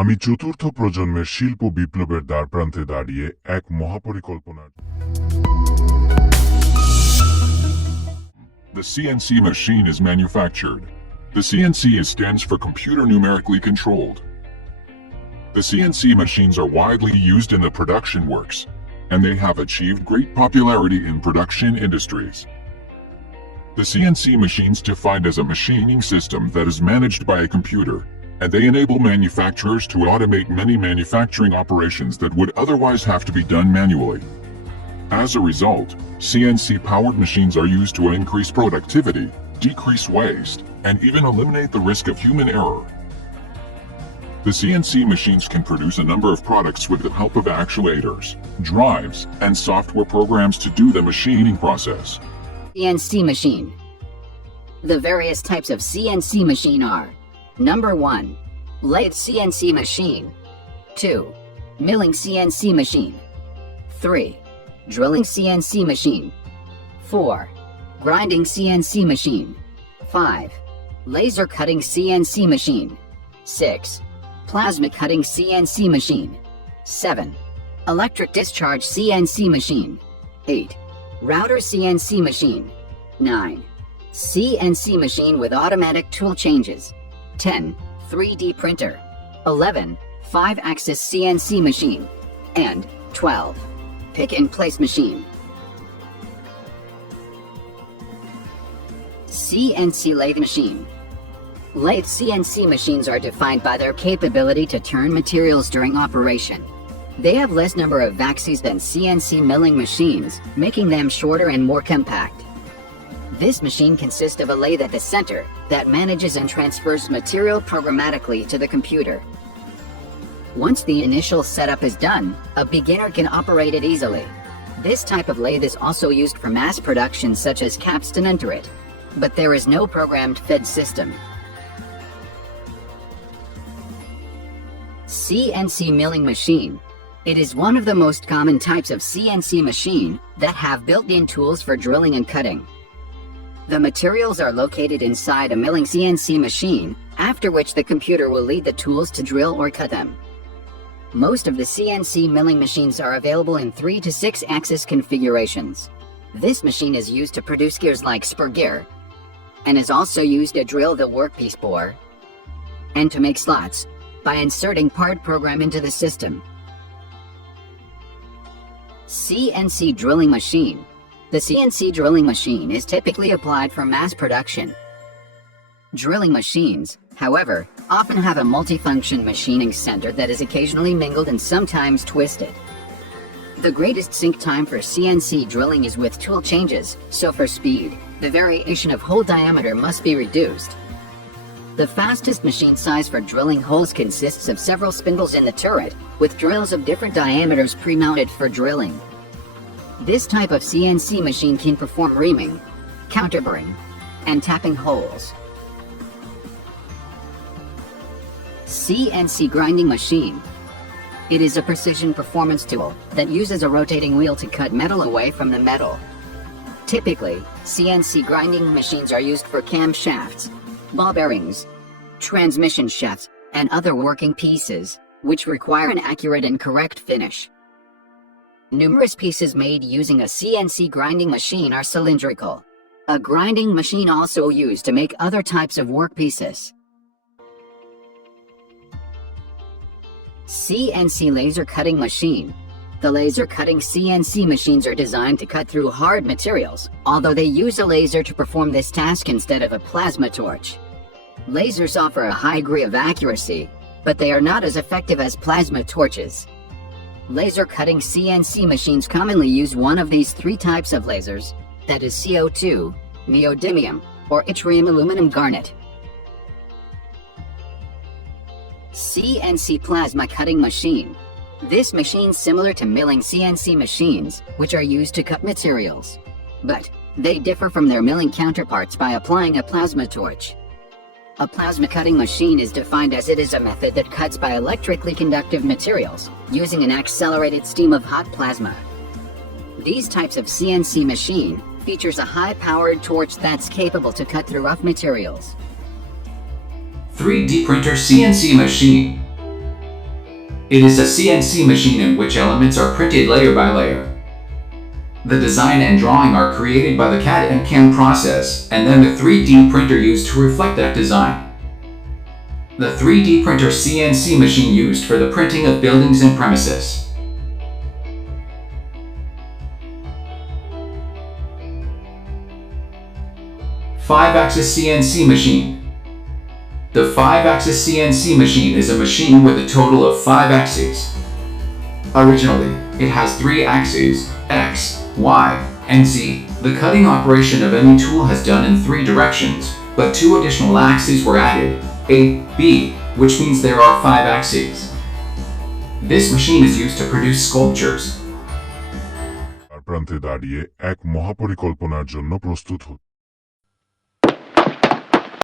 আমি চতুর্থ প্রজন্মের শিল্প বিপ্লবের দ্বারপ্রান্তে দাঁড়িয়ে এক মহাপরিকল্পনার The CNC machine is manufactured. The CNC stands for computer numerically controlled. The CNC machines are widely used in the production works, and they have achieved great popularity in production industries. The CNC machines defined as a machining system that is managed by a computer, and they enable manufacturers to automate many manufacturing operations that would otherwise have to be done manually. As a result, CNC-powered machines are used to increase productivity, decrease waste, and even eliminate the risk of human error. The CNC machines can produce a number of products with the help of actuators, drives, and software programs to do the machining process. CNC machine. The various types of CNC machine are: Number 1. Lathe CNC machine. 2. Milling CNC machine. 3. Drilling CNC machine. 4. Grinding CNC machine. 5. Laser cutting CNC machine. 6. Plasma cutting CNC machine. 7. Electric discharge CNC machine. 8. Router CNC machine. 9. CNC machine with automatic tool changes. 10. 3D printer. 11. 5-axis CNC machine. And 12. Pick and place machine. CNC lathe machine. Lathe CNC machines are defined by their capability to turn materials during operation. They have less number of axes than CNC milling machines, making them shorter and more compact. This machine consists of a lathe at the center that manages and transfers material programmatically to the computer. Once the initial setup is done, a beginner can operate it easily. This type of lathe is also used for mass production such as capstan and turret, but there is no programmed fed system. CNC milling machine. It is one of the most common types of CNC machine that have built-in tools for drilling and cutting. The materials are located inside a milling CNC machine, after which the computer will lead the tools to drill or cut them. Most of the CNC milling machines are available in 3 to 6 axis configurations. This machine is used to produce gears like spur gear, and is also used to drill the workpiece bore, and to make slots, by inserting part program into the system. CNC drilling machine. The CNC drilling machine is typically applied for mass production. Drilling machines, however, often have a multifunction machining center that is occasionally mingled and sometimes twisted. The greatest sync time for CNC drilling is with tool changes, so for speed, the variation of hole diameter must be reduced. The fastest machine size for drilling holes consists of several spindles in the turret, with drills of different diameters pre-mounted for drilling. This type of CNC machine can perform reaming, counterboring, and tapping holes. CNC grinding machine. It is a precision performance tool that uses a rotating wheel to cut metal away from the metal. Typically, CNC grinding machines are used for camshafts, ball bearings, transmission shafts, and other working pieces, which require an accurate and correct finish. Numerous pieces made using a CNC grinding machine are cylindrical. A grinding machine also used to make other types of workpieces. CNC laser cutting machine. The laser cutting CNC machines are designed to cut through hard materials, although they use a laser to perform this task instead of a plasma torch. Lasers offer a high degree of accuracy, but they are not as effective as plasma torches. Laser cutting CNC machines commonly use one of these 3 types of lasers, that is CO2, neodymium, or yttrium aluminum garnet. CNC plasma cutting machine. This machine is similar to milling CNC machines, which are used to cut materials. But they differ from their milling counterparts by applying a plasma torch. A plasma cutting machine is defined as it is a method that cuts by electrically conductive materials, using an accelerated stream of hot plasma. These types of CNC machine features a high-powered torch that's capable to cut through rough materials. 3D printer CNC machine. It is a CNC machine in which elements are printed layer by layer. The design and drawing are created by the CAD and CAM process, and then the 3D printer used to reflect that design. The 3D printer CNC machine used for the printing of buildings and premises. Five-axis CNC machine. The 5-axis CNC machine is a machine with a total of 5 axes. Originally, it has 3 axes, X, Y, and Z. The cutting operation of any tool has done in 3 directions, but 2 additional axes were added, A, B, which means there are 5 axes. This machine is used to produce sculptures. দ্বারপ্রান্তে দাঁড়িয়ে এক মহাপরিকল্পনার জন্য প্রস্তুত হচ্ছে।